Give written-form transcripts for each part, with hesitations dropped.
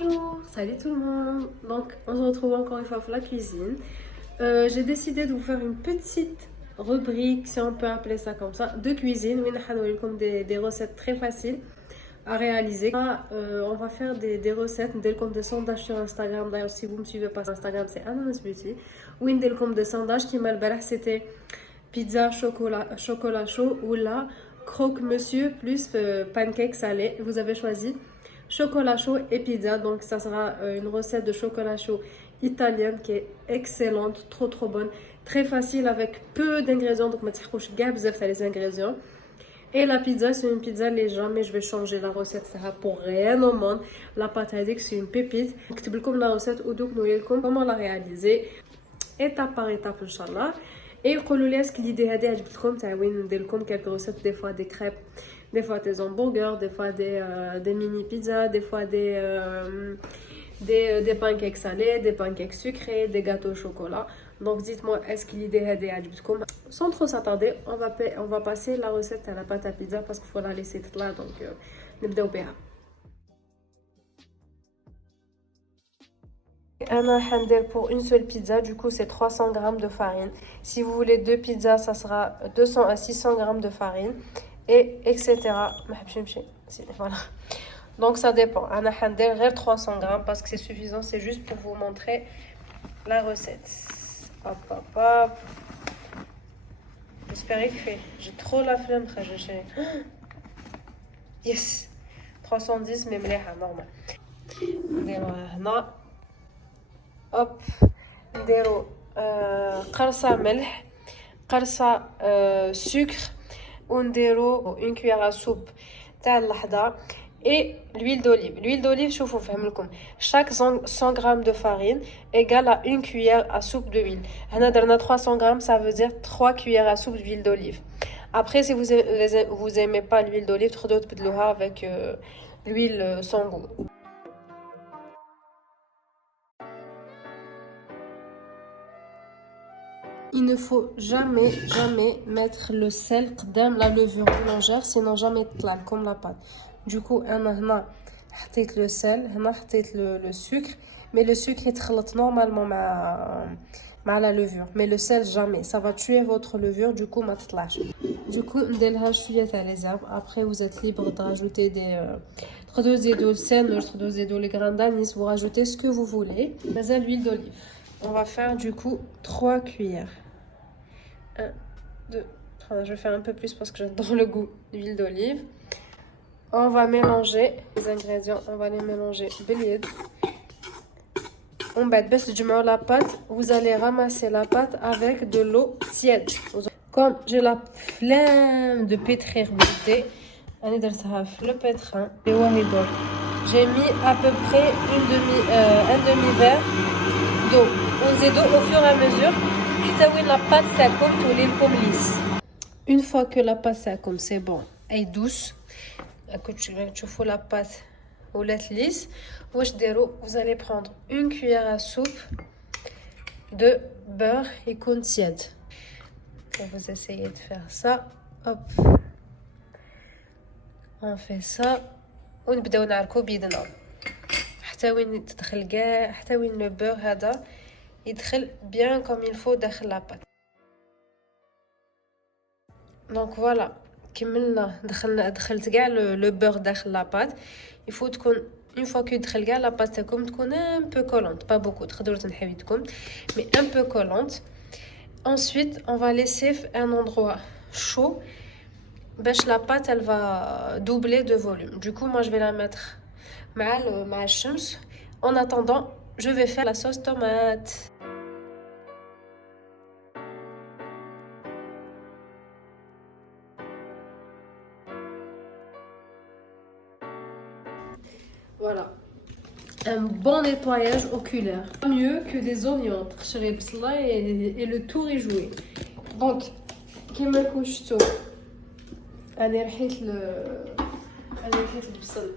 Bonjour, salut tout le monde. Donc on se retrouve encore une fois pour la cuisine. J'ai décidé de vous faire une petite rubrique, si on peut appeler ça comme ça, de cuisine. Oui, comme des recettes très faciles à réaliser. On va faire des recettes, comme des sondages sur Instagram. D'ailleurs, si vous me suivez pas sur Instagram, c'est Ananas Beauty. Oui, comme des sondages qui m'a c'était pizza chocolat chaud ou là croque monsieur plus pancake salé. Vous avez choisi chocolat chaud et pizza. Donc ça sera une recette de chocolat chaud italienne qui est excellente, trop bonne, très facile avec peu d'ingrédients. Donc ma les ingrédients. Et la pizza, c'est une pizza légère, mais je vais changer la recette. Ça va pour rien au monde. La pâte à c'est une pépite. Comme la recette ou donc nous comment la réaliser étape par étape, Inch'Allah. Et قولوا لي est-ce que l'idée هذه عجبتكم تاع وين ندير لكم quelques recettes, des fois des crêpes, des fois des hamburgers, des fois des mini pizzas, des fois des pancakes salés, des pancakes sucrés, des gâteaux au chocolat. Donc dites-moi, est-ce que l'idée هذه عجبتكم? Sans trop s'attarder, on va passer la recette à la pâte à pizza parce qu'il faut la laisser toute là. Donc نبداو بها. Pour une seule pizza, du coup c'est 300 g de farine. Si vous voulez deux pizzas, ça sera 200 à 600 g de farine, et etc. Voilà. Donc ça dépend. Ana handel 300 g parce que c'est suffisant, c'est juste pour vous montrer la recette. Hop. J'espère qu'il fait. J'ai trop la flemme, chérie. Yes. 310 mais normal. Hop, نديرو قرصة ملح قرصة sucre ونديرو une cuillère à soupe تاع اللحظة et l'huile d'olive شوفوا نفهملكم chaque 100 g de farine égale à une cuillère à soupe d'huile. هنا درنا 300 g, ça veut dire 3 cuillères à soupe d'huile d'olive. Après si vous aimez pas l'huile d'olive, تقدروا تبدلوها avec l'huile sans goût. Il ne faut jamais mettre le sel dans la levure boulangère, sinon jamais تطلع comme la pâte. Du coup, هنا حطيت le sel, هنا حطيت le sucre, mais le sucre يتخلط normalement مع la levure, mais le sel jamais, ça va tuer votre levure, du coup ما تطلعش. Du coup, نديرها شوية تاع les herbes. Après, vous êtes libre de rajouter des تزيدوا السل, تزيدوا les grains d'anis, vous rajoutez ce que vous voulez. مازال l'huile d'olive. On va faire du coup 3 cuillères. 1, 2, 3. Je vais faire un peu plus parce que j'adore le goût d'huile d'olive. On va mélanger les ingrédients. On va les mélanger باليد. On bête baisse du la pâte. Vous allez ramasser la pâte avec de l'eau tiède. Comme j'ai la flemme de pétrir le thé, le pétrin. J'ai mis à peu près un demi-verre d'eau. On zédo au fur et à mesure. La pâte comme lisse. Une fois que la pâte comme c'est bon, elle est douce. Tu fais la pâte ou la lisse. Vous allez prendre une cuillère à soupe de beurre et qu'on tiède. Vous essayez de faire ça. Hop. On fait ça. ونبداو نعركو بيدنا حتى وين تدخل كاع حتى وين لو بور هذا يدخل bien comme il faut داخل la pâte. Donc voilà, كملنا دخلت كاع le beurre داخل la pâte. Il faut تكون une fois que يدخل كاع la pâte تاعكم تكون un peu collante, pas beaucoup, تقدروا تنحيو يدكم, mais un peu collante. Ensuite, on va laisser un endroit chaud. La pâte elle va doubler de volume. Du coup, moi je vais la mettre مع الشمس. En attendant, je vais faire la sauce tomate. Voilà. Un bon nettoyage oculaire. Mieux que des oignons. Et le tour est joué. Donc, كما كنتو أنا رحيت البصل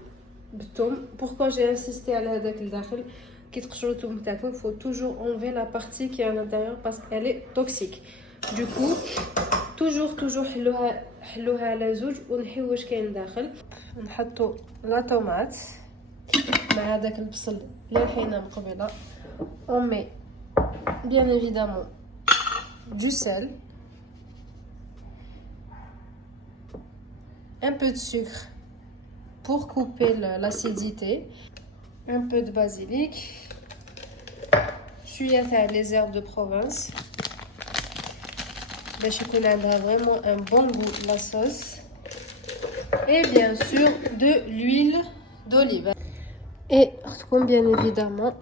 بالثوم. Pourquoi j'ai insisté على هذاك الداخل كي تقشروا الثوم تاعكم, faut toujours enlever la partie qui est à l'intérieur parce qu'elle est toxique. Du coup, toujours حلوها على زوج ونحيو واش كاين داخل. نحطوا لا طوماط مع هذاك البصل اللي لحينا من قبيله. On met bien évidemment du sel, un peu de sucre pour couper l'acidité, un peu de basilic, شوية تاع les herbes de Provence باش يكون عندها vraiment un bon goût la sauce, et bien sûr de l'huile d'olive. Et comme bien évidemment,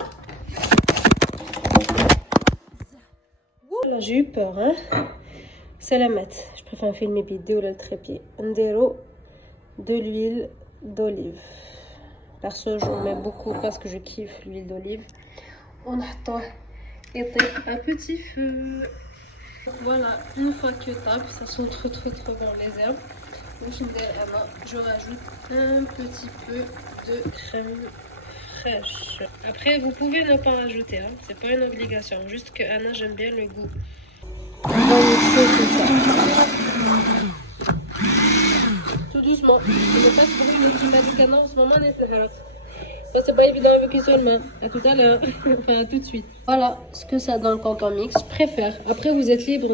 voilà, j'ai eu peur, hein. C'est la mettre. Je préfère filmer vidéo le trépied. Ndero de l'huile d'olive. Perso, j'en mets beaucoup parce que je kiffe l'huile d'olive. On attend et un petit feu. Voilà, une fois que tape, ça sent trop bon les herbes. Je rajoute un petit peu de crème fraîche. Après, vous pouvez ne pas rajouter, hein. C'est pas une obligation. Juste que Anna, j'aime bien le goût. On va mixer tout ça. Tout doucement. Ne pas trop une qui m'a dit que non, en ce moment, on est c'est pas évident avec une seule main. À tout à l'heure. Enfin, à tout de suite. Voilà ce que ça donne quand on mixe. Je préfère. Après, vous êtes libre.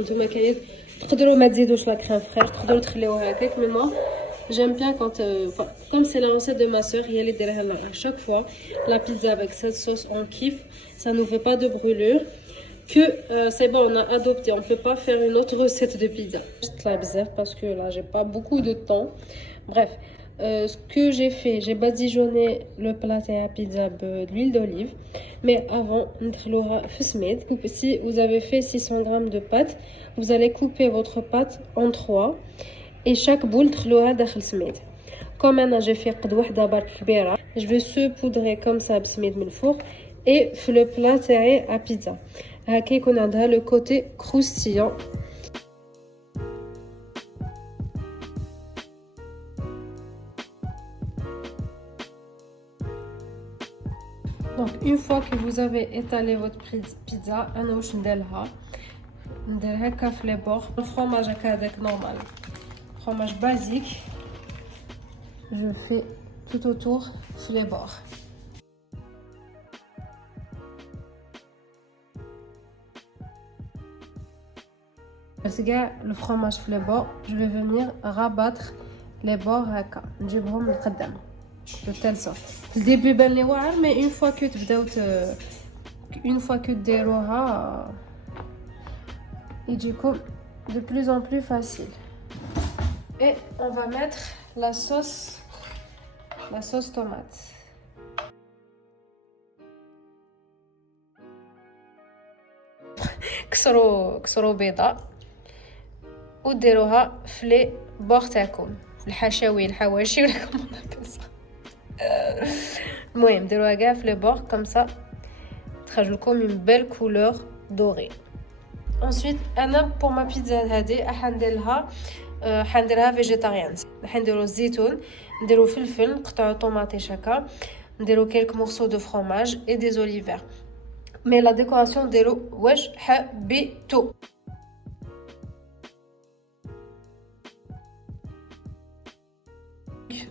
تقدروا ما تزيدوش لا crème fraîche, تقدروا تخليوها هكاك. Mais moi, j'aime bien quand comme c'est la recette de ma soeur, il y a les derrière à chaque fois la pizza avec cette sauce, on kiffe. Ça nous fait pas de brûlure. Que c'est bon, on a adopté. On peut pas faire une autre recette de pizza. Juste la bizarre parce que là, j'ai pas beaucoup de temps. Bref. Ce que j'ai fait, j'ai badigeonné le plat à pizza de l'huile d'olive. Mais avant, si vous avez fait 600 g de pâte, vous allez couper votre pâte en 3 et chaque boule dans smed. Comme maintenant j'ai fait je vais saupoudrer comme ça le four et le plat à pizza. On a le côté croustillant. Donc une fois que vous avez étalé votre pizza, les bords, le fromage normal, fromage basique, je fais tout autour les bords. Parce que le fromage les bords, je vais venir rabattre les bords de telle sorte. Le début ben les واعر, mais une fois que ديروها يجيكم de plus en plus facile. Et on va mettre la sauce tomate. كسروا بيضة وديروها في لي بوغ تاعكم، الحواشي ولا كومون نابيل سا. المهم ديروها كاع في لي بوغ كوم سا تخرج لكم une belle couleur dorée. Ensuite انا pour ma pizza هذه حنديرها فيجيتاريان. حنديرو الزيتون، نديرو فلفل، نقطعو طوماطيش هكا، نديرو quelques morceaux de fromage et des olives verts. Mais la décoration نديرو واش حبيتو.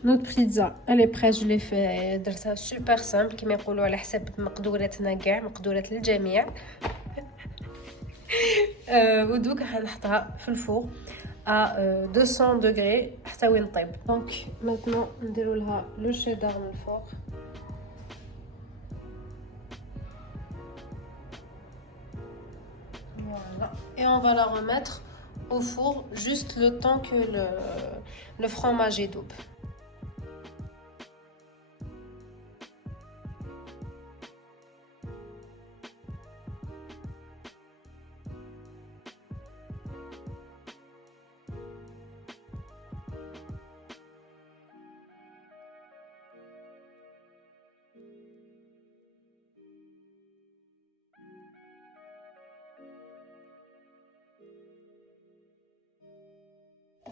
Notre pizza, elle est prête, je l'ai fait درتها super simple كما يقولوا على حسب مقدوراتنا كاع، مقدورات الجميع. ودوك حنحطها في الفور à 200 degrés حتى وين طيب. Donc maintenant نديرو لها le cheddar من الفوق. Voilà. Et on va la remettre au four juste le temps que le fromage est double.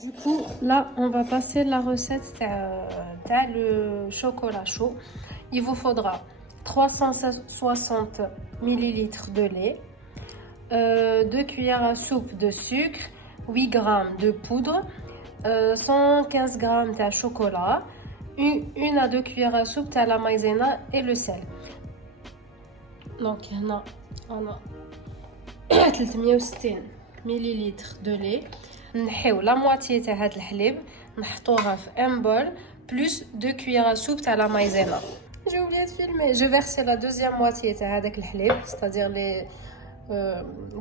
Du coup, là, on va passer la recette le chocolat chaud. Il vous faudra 360 ml de lait, 2 cuillères à soupe de sucre, 8 g de poudre, 115 g de chocolat, une à 2 cuillères à soupe de la maïzena et le sel. Donc on a 360 ml de lait. نحيو la moitié تاع هاد الحليب نحطوها في un bol plus 2 cuillères à soupe تاع la maïzena. J'ai oublié de filmer. Je versais la deuxième moitié تاع هذاك الحليب, c'est-à-dire les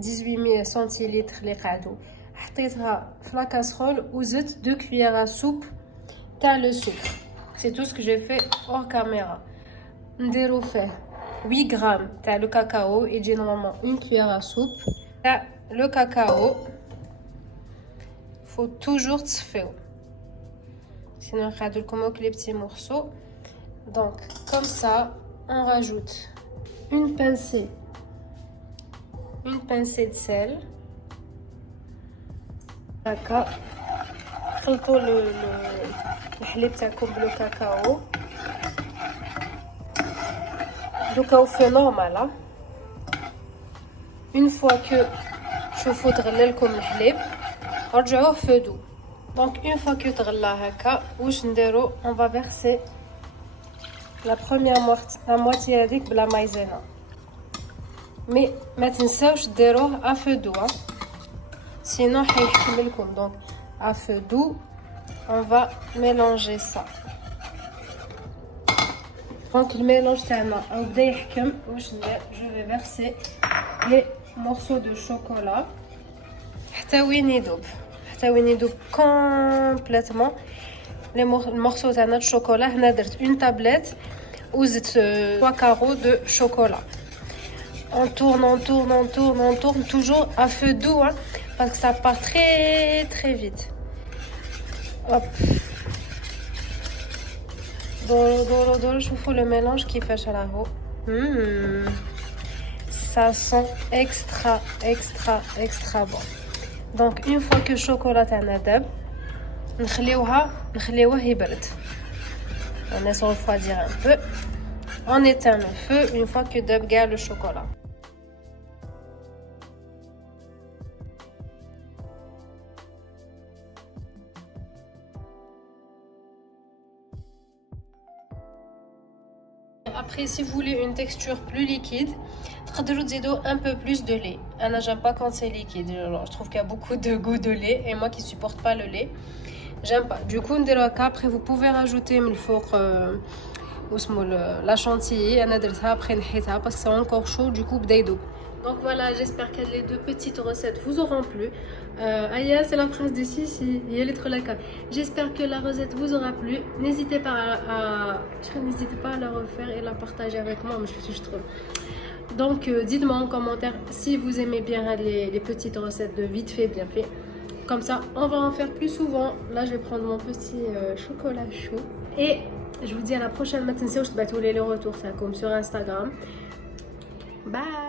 18 centilitres اللي قعدوا. حطيتها في la casserole وزدت 2 cuillères à soupe تاع le sucre. C'est tout ce que j'ai fait hors caméra. نديرو فيه 8 grammes تاع le cacao et j'ai normalement une cuillère à soupe تاع le cacao. Faut toujours تصفيو sinon يقعدوا لكم les petits morceaux. Donc comme ça on rajoute une pincée de sel. D'accord. خلطوا الحليب تاعكم بلو كاكاو. دوكا au feu normal. Une fois que شوفوا تغلى لكم الحليب رجعوه feu doux. Donc une fois que تغلى هكا واش نديرو, on va verser la moitié هذيك بلا مايزينا. mais ما تنساوش ديروه à feu doux sinon حيحكم لكم. donc à feu doux on va mélanger ça. donc le mélange تاعنا بدا يحكم واش ندير, je vais verser les morceaux de chocolat حتى وين يذوب complètement les morceaux تاعنا de chocolat. هنا درت une tablette وزدت 3 carreaux de chocolat. on tourne toujours à feu doux parce que ça part très vite. hop, دورو شوفوا le mélange كيفاش راهو. ça sent extra bon. donc une fois que le chocolat تاعنا داب نخليوه يبرد. on laisse refroidir un peu. on éteint le feu une fois que داب كاع le chocolat. Après, si vous voulez une texture plus liquide, تقدروا تزيدوا un peu plus de lait. Anna, j'aime pas quand c'est liquide. Alors, je trouve qu'il y a beaucoup de goût de lait et moi qui supporte pas le lait, j'aime pas. Du coup, après vous pouvez rajouter من الفوق la chantilly. Anna درتها après نحيتها parce que c'est encore chaud, du coup بدا يذوب. Donc voilà, j'espère que les deux petites recettes vous auront plu. Aya, c'est la phrase d'ici, j'espère que la recette vous aura plu. N'hésitez pas à la refaire et la partager avec moi, mais je trouve. Donc dites-moi en commentaire si vous aimez bien les petites recettes de vite fait, bien fait. Comme ça, on va en faire plus souvent. Là, je vais prendre mon petit chocolat chaud. Et je vous dis à la prochaine. Maintenant, je vais vous les retours ça comme sur Instagram. Bye.